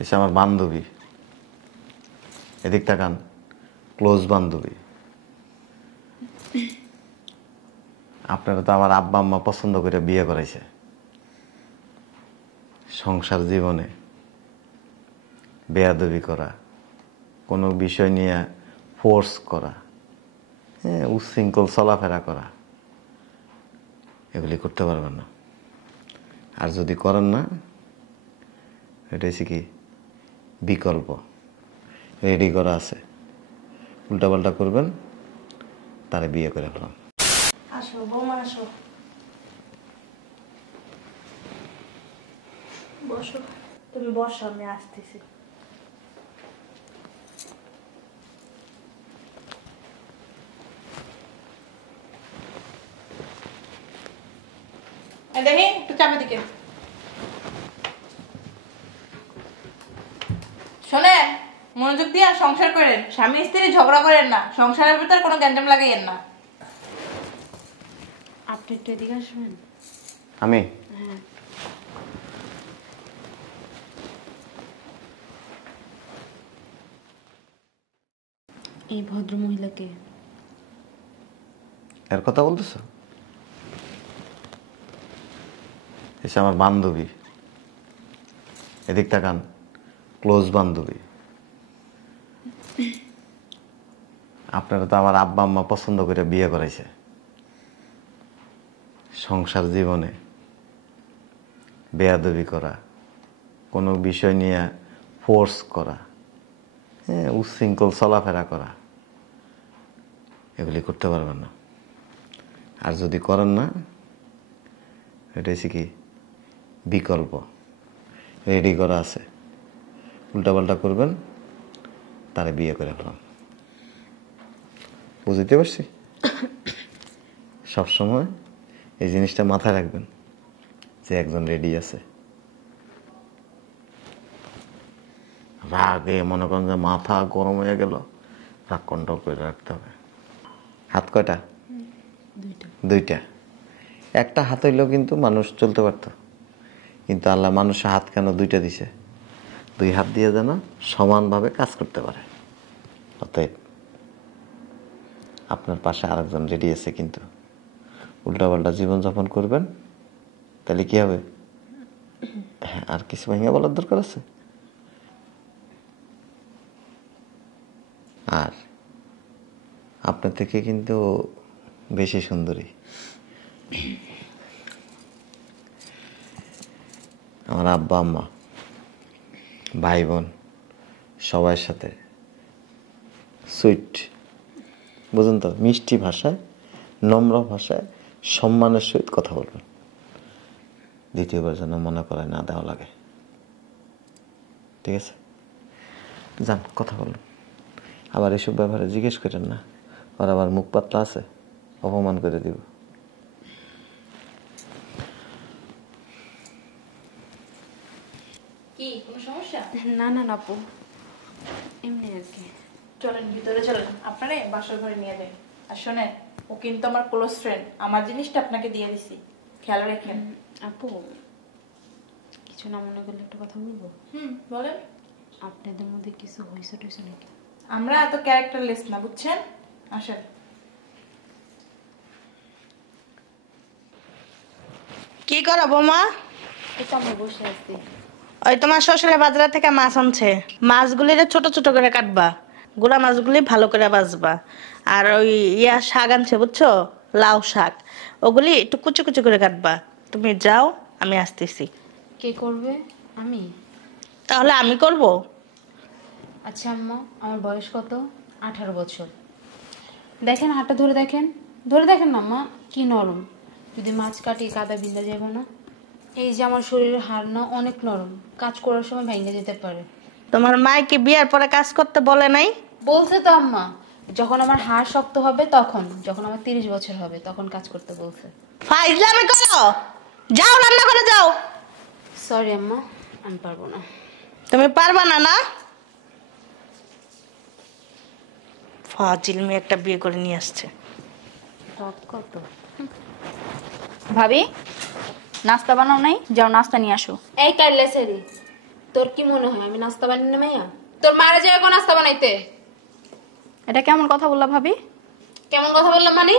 এসে আমার বান্ধবী, এদিক তাকান, ক্লোজ বান্ধবী। আপনারা তো আমার আব্বা আম্মা পছন্দ করে বিয়ে করাইছে। সংসার জীবনে বেয়াদবি করা, কোনো বিষয় নিয়ে ফোর্স করা, উচ্ছৃঙ্খল চলাফেরা করা, এগুলি করতে পারবেন না। আর যদি করেন না, এটা হচ্ছে কি বিকল্প রেডি করা আছে। উল্টাপাল্টা করবেন, তারে বিয়ে করে ফেলাম। আসো বৌমা, আসো, বসো। তুমি বসো, আমি আসতেছি। দেখি একটু চাপে দিকে শোনেন, মনোযোগ দিয়ে সংসার করেন। স্বামী স্ত্রী ঝগড়া করেন না, সংসারের ভিতর কোনো গ্যাঞ্জাম লাগাইয়েন না। আপনি একটু এদিকে আসবেন। আমি হ্যাঁ, এই ভদ্র মহিলাকে এর কথা বলতেছ? এসে আমার বান্ধবী, এদিক তাকান, ক্লোজ বান্ধবী। আপনারা তো আমার আব্বা আম্মা পছন্দ করে বিয়ে করাইছে। সংসার জীবনে বেয়াদবি করা, কোনো বিষয় নিয়ে ফোর্স করা, উচ্ছৃঙ্খল চলাফেরা করা, এগুলি করতে পারবেন না। আর যদি করেন না, এটা হচ্ছে কি বিকল্প রেডি করা আছে। উল্টাপাল্টা করবেন, তারে বিয়ে করে ফেলাম। বুঝতে পারছি? সবসময় এই জিনিসটা মাথায় রাখবেন যে একজন রেডি আছে। রাগে মনে করেন যে মাথা গরম হয়ে গেল, রাগ কন্ট্রোল করে রাখতে হবে। হাত কয়টা? দুইটা। একটা হাত হইলেও কিন্তু মানুষ চলতে পারত, কিন্তু আল্লাহ মানুষের হাত কেন দুইটা দিছে? দুই হাত দিয়ে যেন সমানভাবে কাজ করতে পারে। অতএব আপনার পাশে আরেকজন রেডি আছে, কিন্তু উল্টাপাল্টা জীবনযাপন করবেন, তাহলে কি হবে? হ্যাঁ, আর কিছু ভেঙে বলার দরকার আছে? আর আপনার থেকে কিন্তু বেশি সুন্দরী আমার আব্বা আম্মা, ভাই বোন, সবার সাথে সুইট, বুঝুন তো, মিষ্টি ভাষায়, নম্র ভাষায়, সম্মানের সহিত কথা বলবেন। দ্বিতীয়বার যেন মনে করে না দেওয়া লাগে। ঠিক আছে? যান, কথা বলুন। আবার এসব ব্যাপারে জিজ্ঞেস করেন না, আর আবার মুখ পাতলা আছে, অপমান করে দিব। কি কোনো সমস্যা? না না না আপু, এমনি আর কি। চলেন ভিতরে চলেন, আপনারে বাসার ঘরে নিয়ে যাই। আর শোনেন, ও কিন্তু আমার ক্লোজ ফ্রেন্ড, আমার জিনিসটা আপনাকে দিয়ে দিছি, খেয়াল রাখেন। আপু, কিছু না মনে করলে একটা কথা বলবো? বলেন। আপনাদের মধ্যে কিছু হয়েছে টয়েছে নাকি? আমরা এত ক্যারেক্টারলেস না, বুঝছেন? আসেন। কি করো বৌমা? এটা আমি বসে আছি। ওই তোমার শ্বশুরের বাজার থেকে মাছ আনছে, মাছগুলিরে ছোট ছোট করে কাটবা, গুড়া মাছগুলি ভালো করে বাজবা। আর ওই শাক আনছে, বুঝছো, লাউ শাক, ওগুলি একটু কুচি কুচি করে কাটবা। তুমি যাও, আমি আসতেছি। কে করবে? আমি? তাহলে আমি করব? আচ্ছা আম্মা, আমার বয়স কত? 18 বছর। দেখেন হাতটা ধরে দেখেন, ধরে দেখেন না আম্মা, কি নরম। যদি মাছ কাটি কাদা বিন্দা যাব না। এই যে আমার শরীরের হাড় না অনেক নরম, কাজ করার সময় ভেঙে যেতে পারে। তোমার মায় কি বিয়ার পরে কাজ করতে বলে নাই? বলছে তো আম্মা, যখন আমার হাড় শক্ত হবে তখন, যখন আমার 30 বছর হবে তখন কাজ করতে বলছে। ফাইজলামি করো, যাও রান্না করে যাও। সরি আম্মা, আমি পারবো না। তুমি পারবা না? না, ফাজিল মেয়ে একটা বিয়ে করে নিয়ে আসছে। কত? ভাবি, নাস্তা বানাও নাই? যাও নাস্তা নিয়ে আসো। এই কাইলে সেরি, তোর কি মনে হয় আমি নাস্তা বানাই না মাইয়া? তোর মায়ের যে এখন নাস্তা বানাইতে। এটা কেমন কথা বললা ভাবি? কেমন কথা বললাম মানে?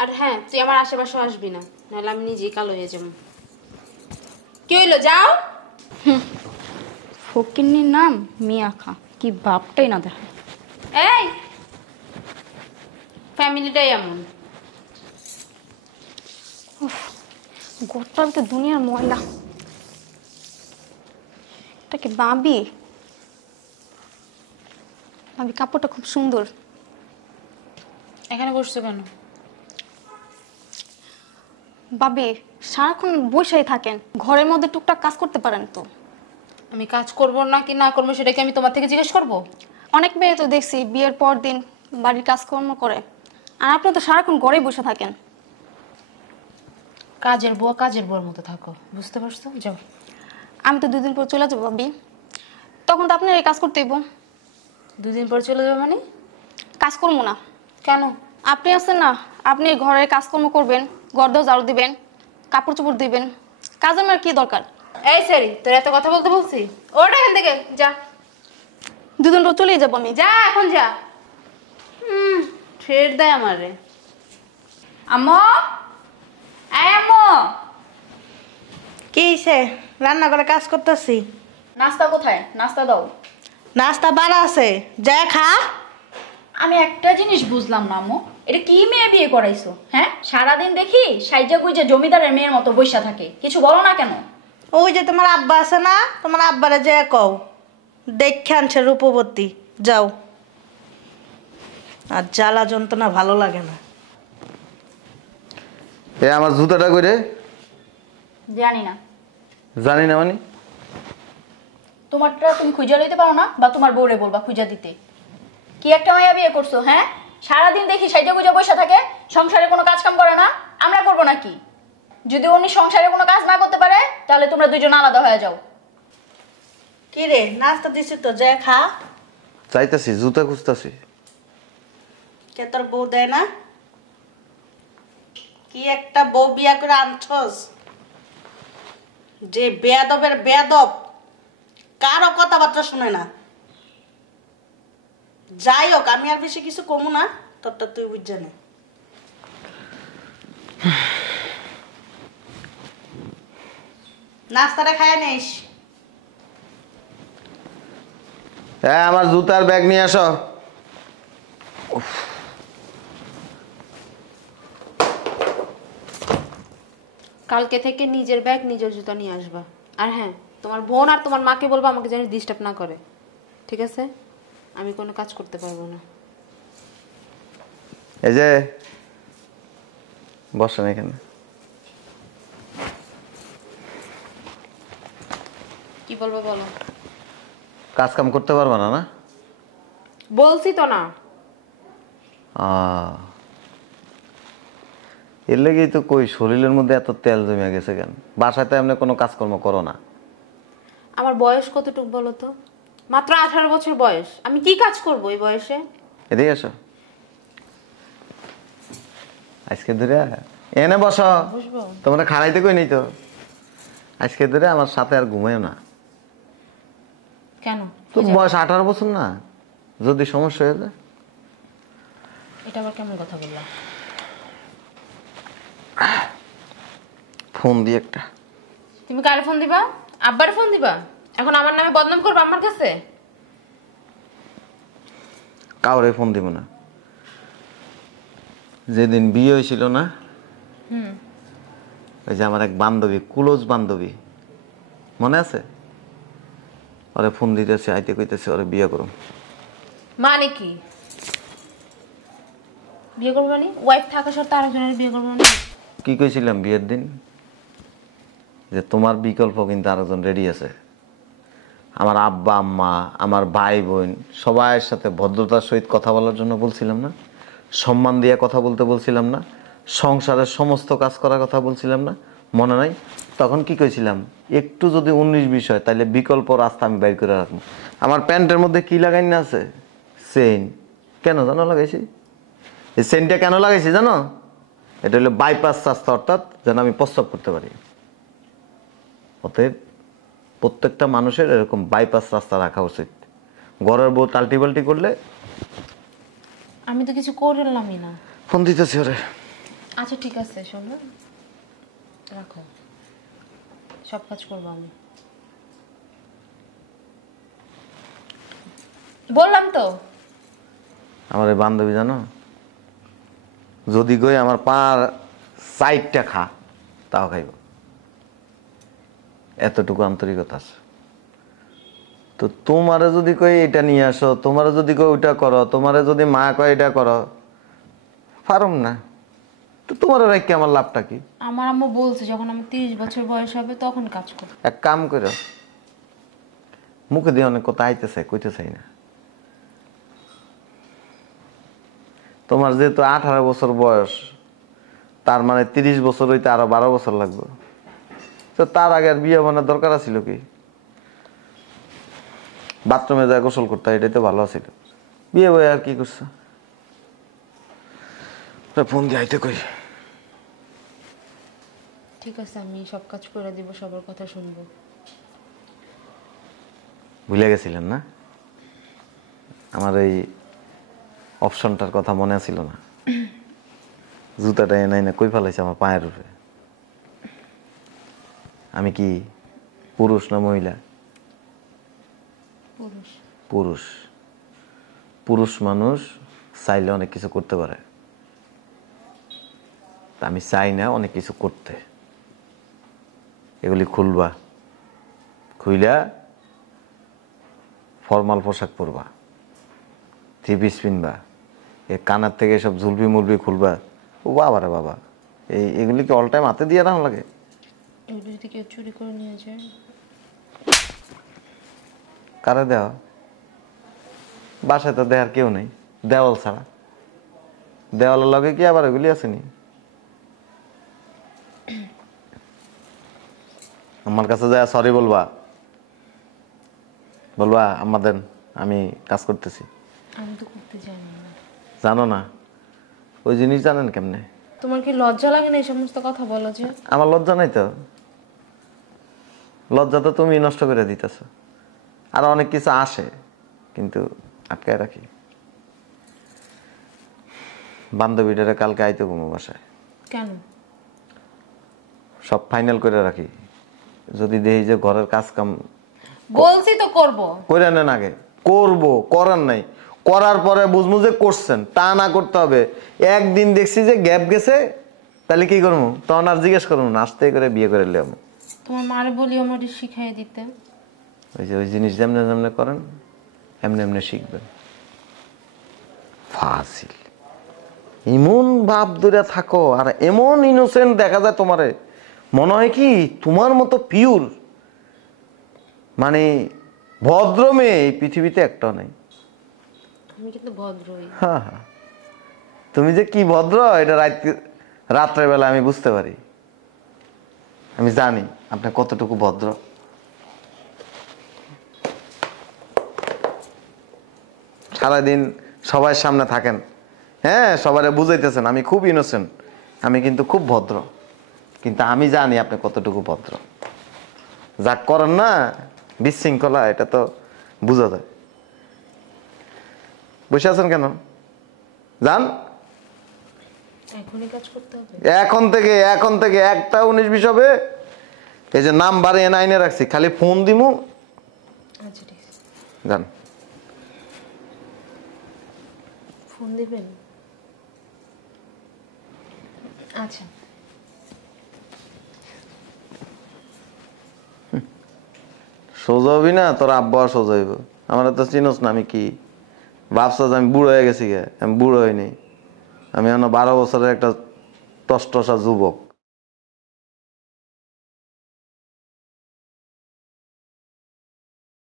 আর হ্যাঁ, তুই আমার আশেপাশে আসবি না, নাহলে আমি নিজেই কালো হয়ে যাবো। কি হইলো, যাও। ফকিন্নির নাম মিয়া খা, কি বাপটাই না দেখে। এই ফ্যামিলিটাই এমন। গোটাল তো দুনিয়ার ময়লা। এটা কি ভাবি? ভাবি কাপড়টা খুব সুন্দর। এখানে বসছো কেন? ভাবি সারাক্ষণ বসেই থাকেন, ঘরের মধ্যে টুকটাক কাজ করতে পারেন তো। আমি কাজ করবো না কি না করবো সেটা কি আমি তোমার থেকে জিজ্ঞেস করবো? অনেক মেয়ে তো দেখছি বিয়ের পর দিন বাড়ির কাজকর্ম করে, আর আপনি তো সারাক্ষণ ঘরেই বসে থাকেন। কাজের বউর মতো থাকো, বুঝতে পারছো? যাও। আমি তো 2 দিন পর চলে যাবো ভাবি, তখন তো আপনার এই কাজ করতে হইব। 2 দিন পর চলে যাবে মানে? কাজ করবো না কেন? আপনি আছেন না, আপনি ঘরের কাজকর্ম করবেন, ঘর দাও ঝাড়ু দিবেন, কাপড় চোপড় দিবেন, কাজের মেয়ের কি দরকার? এই সরি, তোর এত কথা বলতে বলছি? ওটা এখান থেকে যা। 2 দিন পর চলেই যাবো আমি। যা এখন যা। ছেড় দেয় আমারে। আম্মু, আম্মু, কি সে রান্না করে কাজ করতেছি। নাস্তা কোথায়? নাস্তা দাও। নাস্তা বাড়া আছে, যা খা। আমি একটা জিনিস বুঝলাম না আম্মু, এটা কি মেয়ে বিয়ে করাইছো? হ্যাঁ, সারাদিন দেখি সাইজা গুইজা জমিদারের মেয়ের মতো বইসা থাকে, কিছু বলো না কেন? ওই যে তোমার আব্বা আছে না, তোমার আব্বারে যে কও দেখে আনছে রূপবতী, যাও। আর জ্বালা যন্ত্রণা ভালো লাগে না। এ আমার জুতাটা কইরে? জানি না। জানি না মানে? তোমারটা তুমি খুঁজা লইতে পারো না, বা তোমার বউরে বলবা খুঁজা দিতে। কি একটা মায়া বিয়ে করছো? হ্যাঁ, সারাদিন দেখি সাইজা গুইজা বইসা থাকে, সংসারে কোনো কাজ কাম করে না। আমরা করবো নাকি? যদি উনি সংসারে কোনো কাজ না করতে পারে তাহলে তোমরা দুজন আলাদা হয়ে যাও। কি রে, নাস্তা দিছি তো, যা খা। চাইতাছি, জুতা খুঁজতাছি। কে তোর বউ দেয় না? কি একটা বউ বিয়া করে আনছস যে বেয়াদবের বেয়াদব, কারো কথাবার্তা শুনে না। যাই হোক, আমি আর বেশি কিছু কমু না, তোরটা তুই বুঝে নে। নাস্তাটা খায় নিস। হ্যাঁ, আমার জুতার ব্যাগ নিয়ে আসো। কালকে থেকে নিজের ব্যাগ নিজের জুতা নিয়ে আসবা। আর হ্যাঁ, তোমার বোন আর তোমার মাকে বলবা আমাকে যেন ডিস্টার্ব না করে, ঠিক আছে? আমি কোনো কাজ করতে পারবো না। এই যে বসেন এখানে। কি বলবো বলো। কাজ কাম করতে পারবা না? না বলছি তো না। এর লেগেই তো কই শরীরের মধ্যে এত তেল জমে গেছে কেন? বাসাতে এমনি কোনো কাজকর্ম করো না? আমার বয়স কতটুকু বলো তো? মাত্র 18 বছর বয়স। আমি কি কাজ করবো এই বয়সে? এদিকে আসো। আজকে ধরে এনে বসো। তোমরা খাড়াইতে কই নেই তো। আজকে ধরে আমার সাথে আর ঘুমায়ও না। কেন? তো বয়স 18 বছর না, যদি সমস্যা হয়ে যায়। এটা আবার কেমন কথা বললাম? ফোন দিয়ে একটা। তুমি কারে ফোন দিবা? আব্বারে ফোন দিবা? এখন আমার নামে বদনাম করবে আমার কাছে? কাউরে ফোন দিব না। যেদিন বিয়ে হয়েছিল না, ওই যে আমার এক বান্ধবী, ক্লোজ বান্ধবী, মনে আছে? ওরে ফোন দিতেছে, আইতে কইতেছে ওরে বিয়ে করুম। মানে কি বিয়ে করবো? মানে ওয়াইফ থাকা সত্ত্বেও আরেকজনের বিয়ে করবো? মানে কি কইছিলাম বিয়ের দিন? যে তোমার বিকল্প কিন্তু আরেকজন রেডি আছে। আমার আব্বা আম্মা, আমার ভাই বোন সবার সাথে ভদ্রতার সহিত কথা বলার জন্য বলছিলাম না? সম্মান দিয়ে কথা বলতে বলছিলাম না? সংসারের সমস্ত কাজ করার কথা বলছিলাম না? মনে নাই? তখন কি কইছিলাম? একটু যদি 19-20 হয় তাহলে বিকল্প রাস্তা আমি বাইর করে রাখবো। আমার প্যান্টের মধ্যে কি লাগাই না আছে? চেইন। কেন জানো লাগাইছি? এই চেইনটা কেন লাগাইছি জানো? এটা হলো বাইপাস রাস্তা, অর্থাৎ যেন আমি প্রস্রাব করতে পারি। অতএব প্রত্যেকটা মানুষের এরকম বাইপাস রাস্তা রাখা উচিত। ঘরের বউ টাল্টি পাল্টি করলে। আমি তো কিছু করলামই না। ফোন দিতেছি ওরে। আচ্ছা ঠিক আছে, শোনো, রাখো, সব কাজ করবো আমি। বললাম তো। আমার এই বান্ধবী জানো, যদি কই আমার পার সাইডটা খা, তাও খাইব, এতটুকু আন্তরিকতা আছে। তো তোমারে যদি কই এটা নিয়ে আসো, তোমারে যদি কই ওইটা করো, তোমারে যদি মা কয় এটা করো, পারুম না। তো তোমার রাখি আমার লাভটা কি? আমার আম্মু বলছে যখন আমার 30 বছর বয়স হবে তখন কাজ করব। এক কাম করো, মুখে দিয়ে অনেক কথা আইতেছে, কইতে চাই না। তোমার যেহেতু 18 বছর বয়স, তার মানে 30 বছর হইতে আরো 12 বছর লাগবে। তো তার আগে আর বিয়ে বানার দরকার ছিল কি? বাথরুমে যা গোসল করতে, এটাই তো ভালো ছিল। বিয়ে বই আর কি করছে? ফোন দিয়ে আইতে কই। ঠিক আছে, আমি সব কাজ করে দিব, সবার কথা শুনবো। ভুলে গেছিলেন না? আমার এই অপশনটার কথা মনে ছিল না। জুতাটা এনে না কই ফেলাইছে আমার পায়ের উপরে। আমি কি পুরুষ না মহিলা? পুরুষ। পুরুষ। পুরুষ মানুষ চাইলে অনেক কিছু করতে পারে। তা আমি চাই না অনেক কিছু করতে। এগুলি খুলবা, খুইলা ফর্মাল পোশাক পরবা, থ্রি পিস পিনবা, এ কানার থেকে সব ঝুলপি মুলপি খুলবা। ও বাবা রে বাবা, এগুলি কি অল টাইম হাতে দিয়ে রাখা লাগে? এগুলো যদি কেউ চুরি করে নিয়ে যায়? কারে দেওয়া? বাসায় তো দেওয়ার কেউ নেই, দেওয়াল ছাড়া। দেওয়ালের লগে কি আবার এগুলি আসেনি? আমার কাছে যায় সরি বলবা, বলবা আমাদের আমি কাজ করতেছি। আমি তো করতে জানি না। জানো না? ওই জিনিস জানেন কেমনে? তোমার কি লজ্জা লাগে না এই সমস্ত কথা বলো যে? আমার লজ্জা নাই তো। লজ্জা তো তুমি নষ্ট করে দিতেছ। আর অনেক কিছু আসে, কিন্তু আটকায় রাখি। বান্ধবীটারে কালকে আইতে ঘুমো বাসায়। কেন? সব ফাইনাল করে রাখি। যদি দেখি যে ঘরের কাজ কাম বলছি তো করব। করে নেন আগে। করবো, করার নাই। করার পরে বুঝবো যে করছেন, তা না করতে হবে। একদিন দেখছি যে গ্যাপ গেছে, তাহলে কি করবো? তখন আর জিজ্ঞেস করবো না, আস্তে করে বিয়ে করে নিলাম। তোমার মারে বলি আমার শিখাইয়ে দিতে। ওই যে ওই জিনিস যেমনে যেমনে করেন এমনি এমনি শিখবেন। ফাজিল, এমন ভাব ধরে থাকো আর এমন ইনোসেন্ট দেখা যায় তোমারে, মনে হয় কি তোমার মতো পিওর মানে ভদ্র মেয়ে এই পৃথিবীতে একটাও নেই। আমি কিন্তু ভদ্রই। হ্যাঁ হ্যাঁ, তুমি যে কি ভদ্র এটা রাত্রে বেলা আমি বুঝতে পারি। আমি জানি আপনি কতটুকু ভদ্র। সারাদিন সবার সামনে থাকেন, হ্যাঁ, সবারে বুঝাইতেছেন আমি খুব ইনোসেন্ট, আমি কিন্তু খুব ভদ্র। কিন্তু আমি জানি আপনি কতটুকু ভদ্র। যা করেন না বিশৃঙ্খলা, এটা তো বোঝা যায়। বসে আছেন কেন? যান, এখনই কাজ করতে হবে। এখন থেকে একটা 19-20 হবে। এই যে নাম বাড়িয়ে নাইনে রাখছি, খালি ফোন দিমু। আচ্ছা ঠিক আছে, যান। ফোন দিবেন? আচ্ছা। সোজা হবি না, তোর আব্বা সোজা হইব। আমার তো চিনোস না আমি কি ভাবছস আমি বুড়ো হয়ে গেছি গে? আমি বুড়ো হইনি, আমি এখন 12 বছরের একটা টসটসা যুবক।